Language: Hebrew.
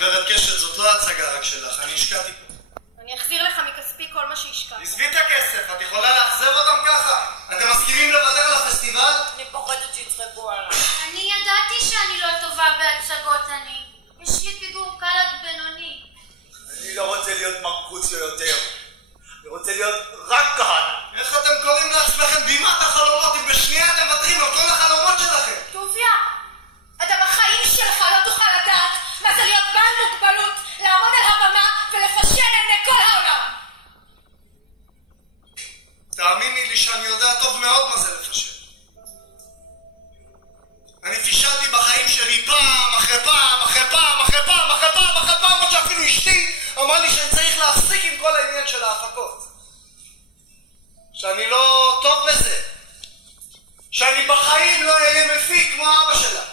גברת קשת, זאת לא הצגה רק שלך, אני השקעתי פה. אני אחזיר לך מכספי כל מה שהשקעת. עזבי את הכסף, את יכולה לאכזב אותם ככה? אתם מסכימים לוותר על הפסטיבל? אני פוחדת שיצחקו עליי. אני ידעתי שאני לא טובה בהצגות, יש לי פיגור קל עד בינוני. אני לא רוצה להיות מרקוציו יותר. אני רוצה להיות רק כהנא. איך אתם קוראים לעצמכם בימת החלומות אם בשנייה אתם מוותרים על כל החלומות שלכם? טוביה, אתה בחיים שלך לא תוכל לדעת מה זה להיות בעל מוגבלות, לעמוד על הבמה ולפשל לעיני כל העולם. תאמיני לי שאני יודע טוב מאוד מה זה לפשל. אני פישלתי בחיים שלי פעם אחרי פעם אחרי פעם אחרי פעם אחרי פעם אחרי פעם, עד שאפילו אשתי אמרה לי שאני צריך להפסיק עם כל העניין של ההפקות, שאני לא טוב בזה, שאני בחיים לא אהיה מפיק כמו אבא שלה.